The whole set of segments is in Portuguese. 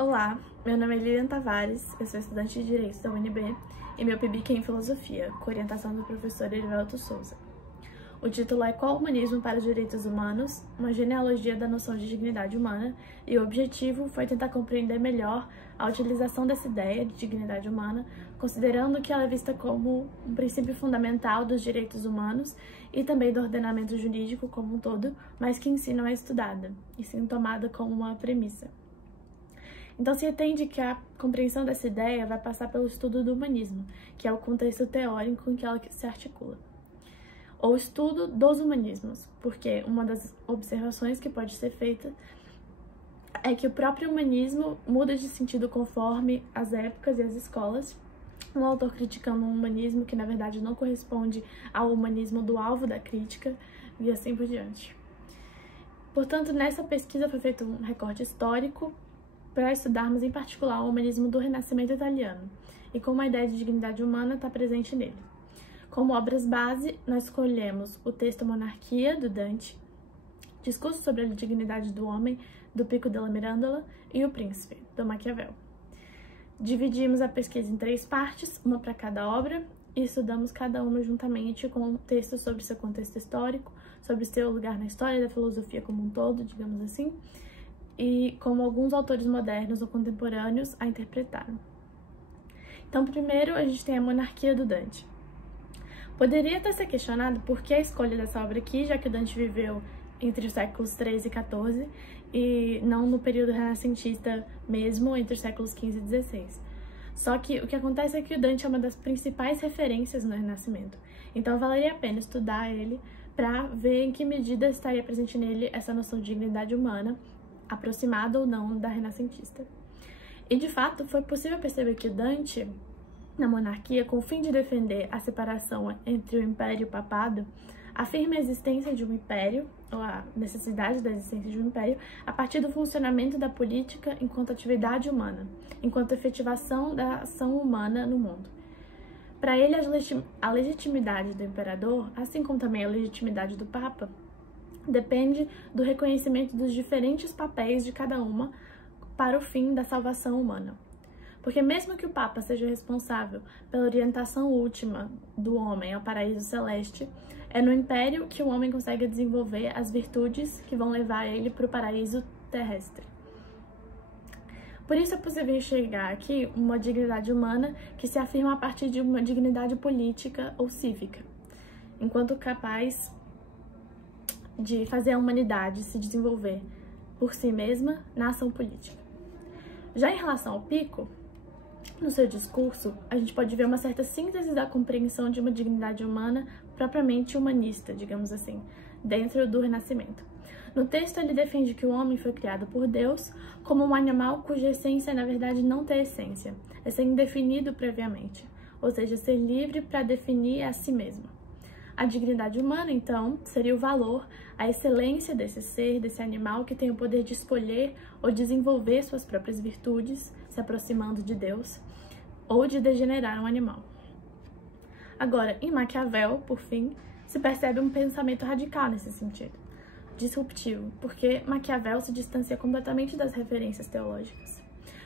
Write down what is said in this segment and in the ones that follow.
Olá, meu nome é Lilian Tavares, eu sou estudante de Direito da UNB e meu PIBIC é em Filosofia, com orientação do professor Erivelto Souza. O título é Qual o Humanismo para os Direitos Humanos? Uma genealogia da noção de dignidade humana, e o objetivo foi tentar compreender melhor a utilização dessa ideia de dignidade humana, considerando que ela é vista como um princípio fundamental dos direitos humanos e também do ordenamento jurídico como um todo, mas que em si não é estudada, e sim tomada como uma premissa. Então, se entende que a compreensão dessa ideia vai passar pelo estudo do humanismo, que é o contexto teórico em que ela se articula. Ou estudo dos humanismos, porque uma das observações que pode ser feita é que o próprio humanismo muda de sentido conforme as épocas e as escolas. Um autor criticando um humanismo que, na verdade, não corresponde ao humanismo do alvo da crítica, e assim por diante. Portanto, nessa pesquisa foi feito um recorte histórico para estudarmos, em particular, o humanismo do Renascimento italiano, e como a ideia de dignidade humana está presente nele. Como obras base, nós escolhemos o texto Monarquia, do Dante, Discurso sobre a Dignidade do Homem, do Pico della Mirandola, e O Príncipe, do Maquiavel. Dividimos a pesquisa em 3 partes, uma para cada obra, e estudamos cada uma juntamente com um texto sobre seu contexto histórico, sobre seu lugar na história da filosofia como um todo, digamos assim, e como alguns autores modernos ou contemporâneos a interpretaram. Então, primeiro, a gente tem a Monarquia do Dante. Poderia até ser questionado por que a escolha dessa obra aqui, já que o Dante viveu entre os séculos 13 e 14 e não no período renascentista mesmo, entre os séculos 15 e 16. Só que o que acontece é que o Dante é uma das principais referências no Renascimento, então valeria a pena estudar ele para ver em que medida estaria presente nele essa noção de dignidade humana, aproximada ou não da renascentista. E de fato foi possível perceber que Dante, na Monarquia, com o fim de defender a separação entre o Império e o Papado, afirma a existência de um império, ou a necessidade da existência de um império, a partir do funcionamento da política enquanto atividade humana, enquanto efetivação da ação humana no mundo. Para ele, a legitimidade do imperador, assim como também a legitimidade do Papa, depende do reconhecimento dos diferentes papéis de cada uma para o fim da salvação humana. Porque mesmo que o Papa seja responsável pela orientação última do homem ao paraíso celeste, é no império que o homem consegue desenvolver as virtudes que vão levar ele para o paraíso terrestre. Por isso é possível enxergar aqui uma dignidade humana que se afirma a partir de uma dignidade política ou cívica, enquanto capaz de fazer a humanidade se desenvolver por si mesma na ação política. Já em relação ao Pico, no seu discurso, a gente pode ver uma certa síntese da compreensão de uma dignidade humana propriamente humanista, digamos assim, dentro do Renascimento. No texto, ele defende que o homem foi criado por Deus como um animal cuja essência, na verdade, não tem essência, é ser indefinido previamente, ou seja, ser livre para definir a si mesmo. A dignidade humana, então, seria o valor, a excelência desse ser, desse animal que tem o poder de escolher ou desenvolver suas próprias virtudes, se aproximando de Deus, ou de degenerar um animal. Agora, em Maquiavel, por fim, se percebe um pensamento radical nesse sentido, disruptivo, porque Maquiavel se distancia completamente das referências teológicas.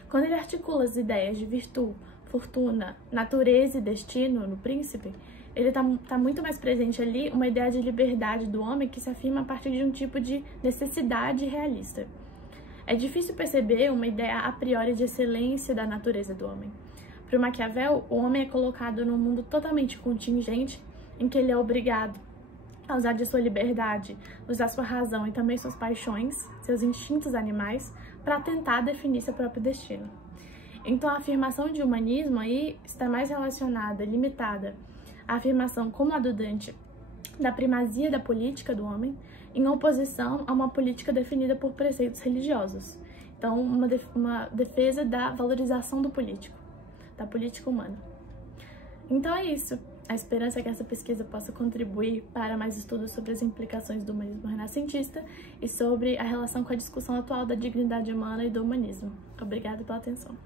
Quando ele articula as ideias de virtude, fortuna, natureza e destino no Príncipe, ele tá muito mais presente ali uma ideia de liberdade do homem que se afirma a partir de um tipo de necessidade realista. É difícil perceber uma ideia a priori de excelência da natureza do homem. Para o Maquiavel, o homem é colocado num mundo totalmente contingente, em que ele é obrigado a usar de sua liberdade, usar sua razão e também suas paixões, seus instintos animais, para tentar definir seu próprio destino. Então a afirmação de humanismo aí está mais relacionada, limitada, a afirmação, como a do Dante, da primazia da política do homem, em oposição a uma política definida por preceitos religiosos. Então, uma defesa da valorização do político, da política humana. Então é isso. A esperança é que essa pesquisa possa contribuir para mais estudos sobre as implicações do humanismo renascentista e sobre a relação com a discussão atual da dignidade humana e do humanismo. Obrigada pela atenção.